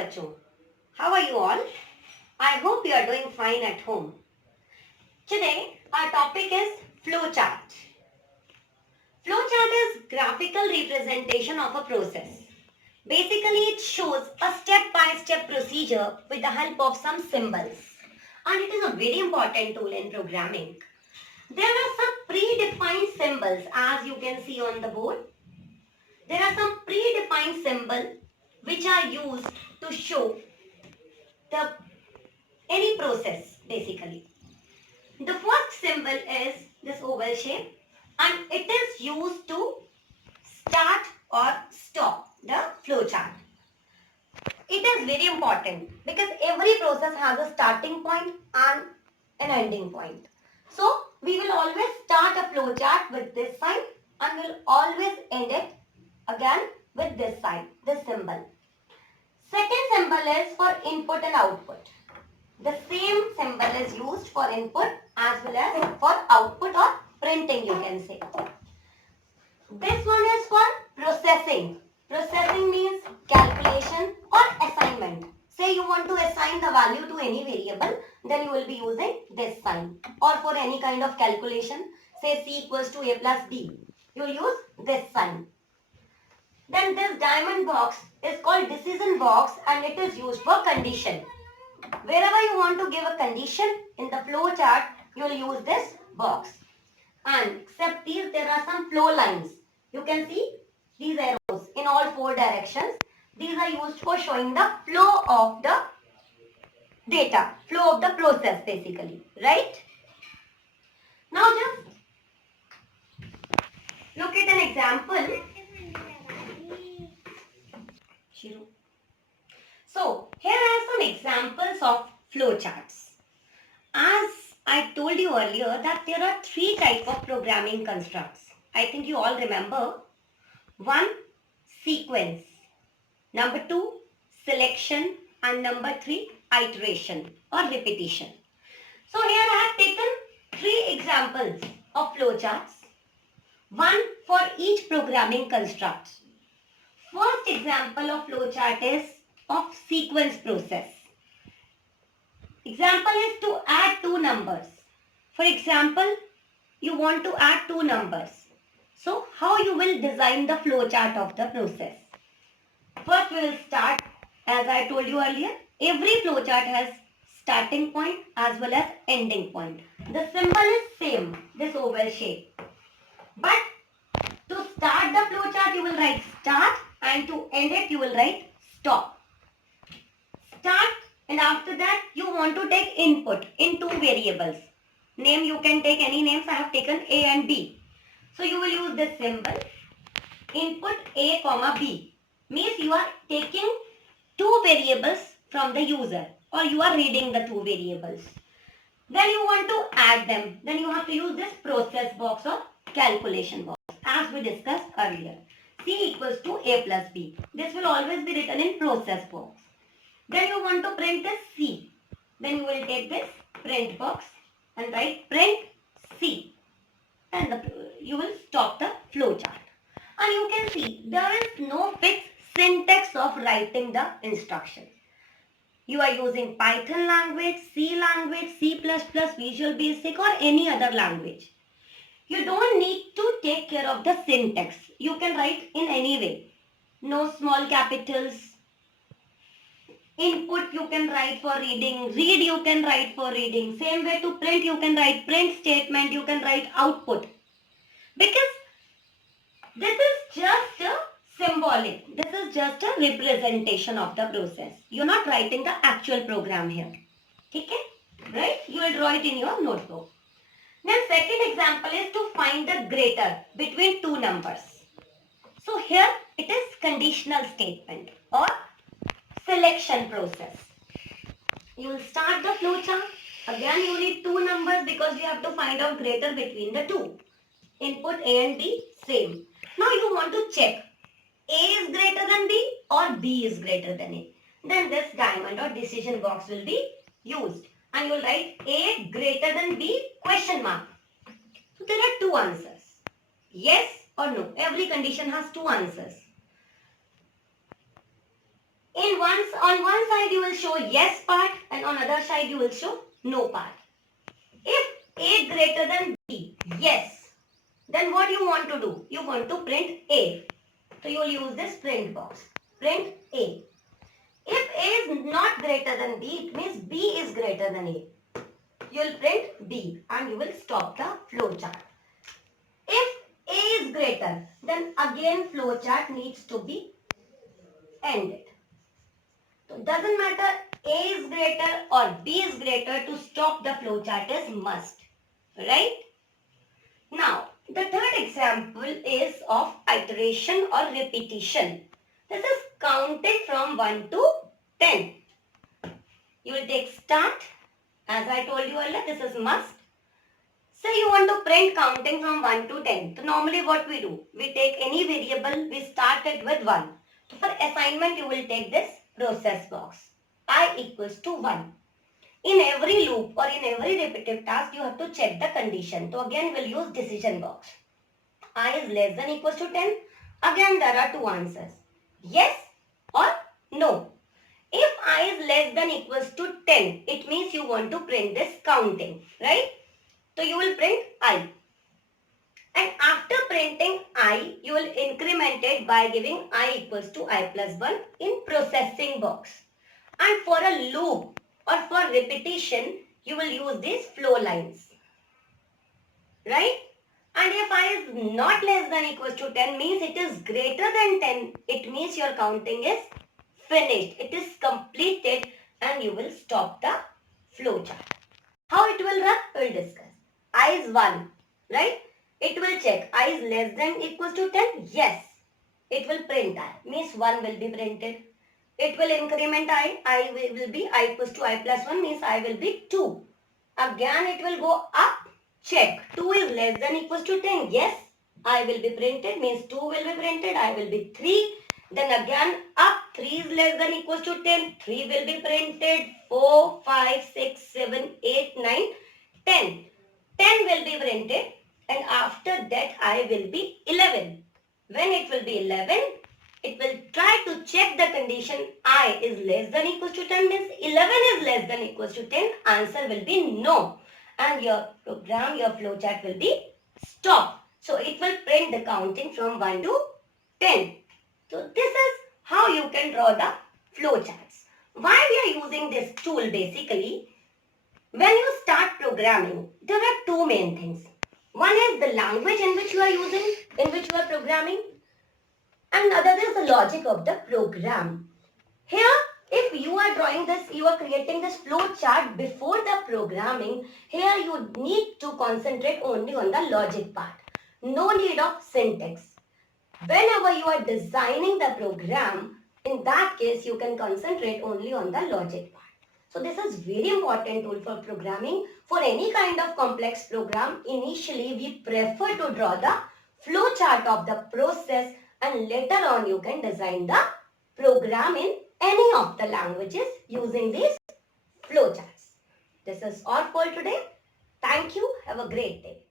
बच्चों, how are you all? I hope you are doing fine at home. Today our topic is flowchart. Flowchart is graphical representation of a process. Basically, it shows a step-by-step procedure with the help of some symbols. And it is a very important tool in programming. There are some predefined symbols as you can see on the board. There are some predefined symbols which are used to show any process basically. The first symbol is this oval shape and it is used to start or stop the flowchart. It is very important because every process has a starting point and an ending point. So we will always start a flowchart with this sign and will always end it again with this sign, this symbol. Second symbol is for input and output. The same symbol is used for input as well as for output or printing, you can say. This one is for processing. Processing means calculation or assignment. Say you want to assign the value to any variable, then you will be using this sign. Or for any kind of calculation, say C equals to A plus B, you will use this sign. Then this diamond box is called decision box and it is used for condition. Wherever you want to give a condition in the flow chart, you will use this box. And except these, there are some flow lines. You can see these arrows in all four directions. These are used for showing the flow of the data, flow of the process basically, right? Now just look at an example. So here are some examples of flowcharts. As I told you earlier that there are three types of programming constructs. I think you all remember. One, sequence. Number two, selection. And number three, iteration or repetition. So here I have taken three examples of flowcharts. One for each programming construct. First example of flowchart is of sequence process. Example is to add two numbers. For example, you want to add two numbers. So how you will design the flowchart of the process? First we will start, as I told you earlier, every flowchart has starting point as well as ending point. The symbol is same, this oval shape. But to start the flowchart you will write start and to end it you will write stop. Start and after that you want to take input in two variables. Name you can take any names. I have taken A and B. So you will use this symbol. Input A comma B means you are taking two variables from the user or you are reading the two variables. Then you want to add them. Then you have to use this process box or calculation box as we discussed earlier. C equals to A plus B. This will always be written in process box. Then you want to print this C. Then you will take this print box and write print C. And you will stop the flowchart. And you can see there is no fixed syntax of writing the instruction. You are using Python language, C language, C++, Visual Basic or any other language. You don't need to take care of the syntax. You can write in any way. No small capitals. Input you can write for reading. Read you can write for reading. Same way to print you can write print statement. You can write output. Because this is just a symbolic. This is just a representation of the process. You're not writing the actual program here. Okay? Right? You will draw it in your notebook. Then second example is to find the greater between two numbers. So here it is conditional statement or selection process. You will start the flowchart. Again you need two numbers because you have to find out greater between the two. Input A and B same. Now you want to check A is greater than B or B is greater than A. Then this diamond or decision box will be used. And you will write A greater than B question mark. So there are two answers. Yes or no. Every condition has two answers. On one side you will show yes part and on other side you will show no part. If A greater than B, yes, then what you want to do? You want to print A. So you will use this print box. Print A. If A is not greater than B, it means B is greater than A. You will print B and you will stop the flowchart. If A is greater, then again flowchart needs to be ended. So doesn't matter A is greater or B is greater, to stop the flowchart is must. Right? Now, the third example is of iteration or repetition. This is counting from 1 to 10. You will take start. As I told you earlier, this is must. Say you want to print counting from 1 to 10. So normally what we do? We take any variable, we start it with 1. So for assignment, you will take this process box. I equals to 1. In every loop or in every repetitive task, you have to check the condition. So again, we'll use decision box. I is less than equals to 10. Again, there are two answers. Yes or no. If I is less than equals to 10, it means you want to print this counting, right? So you will print I. And after printing I, you will increment it by giving I equals to I plus 1 in processing box. And for a loop or for repetition, you will use these flow lines. Right? And if I is not less than equals to 10, means it is greater than 10. It means your counting is finished. It is completed and you will stop the flowchart. How it will run? We will discuss. I is 1. Right? It will check. I is less than equals to 10. Yes. It will print I. Means 1 will be printed. It will increment I will be I equals to I plus 1 means I will be 2. Again it will go up, check. 2 is less than equals to 10. Yes, I will be printed means 2 will be printed. I will be 3. Then again up, 3 is less than equals to 10. 3 will be printed. 4, 5, 6, 7, 8, 9, 10. 10 will be printed and after that I will be 11. When it will be 11, it will try to check the condition I is less than equals to 10 means 11 is less than equals to 10. Answer will be no. And your program, your flowchart will be stopped. So it will print the counting from 1 to 10. So this is how you can draw the flowcharts. Why we are using this tool basically? When you start programming, there are two main things. One is the language in which you are using, in which you are programming. And other is the logic of the program. Here, if you are drawing this, you are creating this flow chart before the programming, here you need to concentrate only on the logic part. No need of syntax. Whenever you are designing the program, in that case, you can concentrate only on the logic part. So this is very important tool for programming. For any kind of complex program, initially we prefer to draw the flow chart of the process and later on you can design the program in any of the languages using these flowcharts. This is all for today. Thank you. Have a great day.